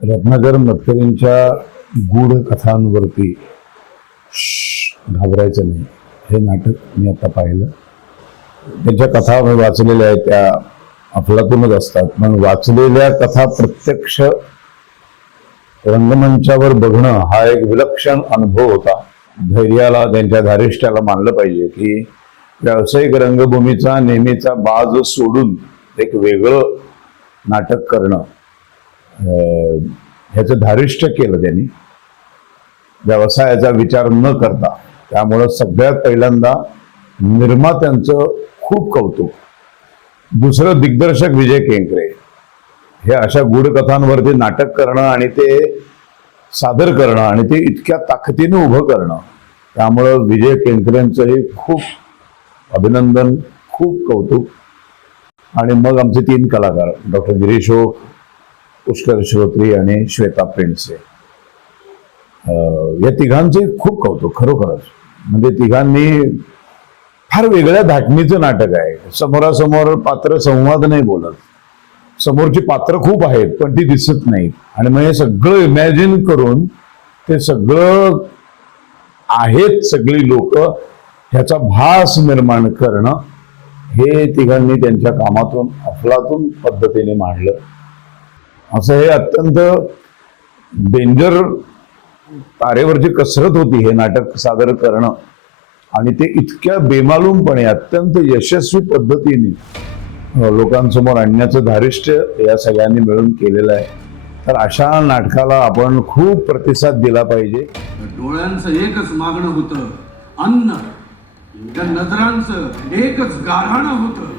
रत्नाकर मतकरींच्या गूढ कथांवरती घाबरायचं नाही हे नाटक मी आता पाहिलं. त्यांच्या कथा मी वाचलेल्या आहेत, त्या अफलातूनच असतात, पण वाचलेल्या कथा प्रत्यक्ष रंगमंचावर बघणं हा एक विलक्षण अनुभव होता. धैर्याला, त्यांच्या धारिष्ट्याला मानलं पाहिजे की व्यावसायिक रंगभूमीचा नेहमीचा बाज सोडून एक वेगळं नाटक करणं, ह्याचं धारिष्ट्य केलं त्यांनी, व्यवसायाचा विचार न करता. त्यामुळं सगळ्यात पहिल्यांदा निर्मात्यांचं खूप कौतुक. दुसरं दिग्दर्शक विजय केंकरे, हे अशा गूढकथांवरती नाटक करणं आणि ते सादर करणं आणि ते इतक्या ताकदीनं उभं करणं, त्यामुळं विजय केंकरेंचंही खूप अभिनंदन, खूप कौतुक. आणि मग आमचे 3 कलाकार, डॉक्टर गिरीश ओक, पुष्कर श्रोत्री आणि श्वेता पेंडसे, या तिघांचे खूप कौतुक खरोखरच. म्हणजे तिघांनी फार वेगळ्या धाटणीचं नाटक आहे. समोरासमोर पात्र संवाद नाही बोलत, समोरची पात्र खूप आहेत पण ती दिसत नाहीत, आणि मग हे सगळं इमॅजिन करून ते सगळं आहेत सगळी लोक, ह्याचा भास निर्माण करणं हे तिघांनी त्यांच्या कामातून अफलातून पद्धतीने मांडलं. असं हे अत्यंत डेंजर तारेवरची कसरत होती हे नाटक सादर करणं, आणि ते इतक्या बेमालूमपणे अत्यंत यशस्वी पद्धतीने लोकांसमोर आणण्याचं धारिष्ट्य या सगळ्यांनी मिळून केलेलं आहे. तर अशा नाटकाला आपण खूप प्रतिसाद दिला पाहिजे. डोळ्यांचं एकच मागणं होतं, अन्न. नजरांचं एकच गाऱ्हाणं होतं,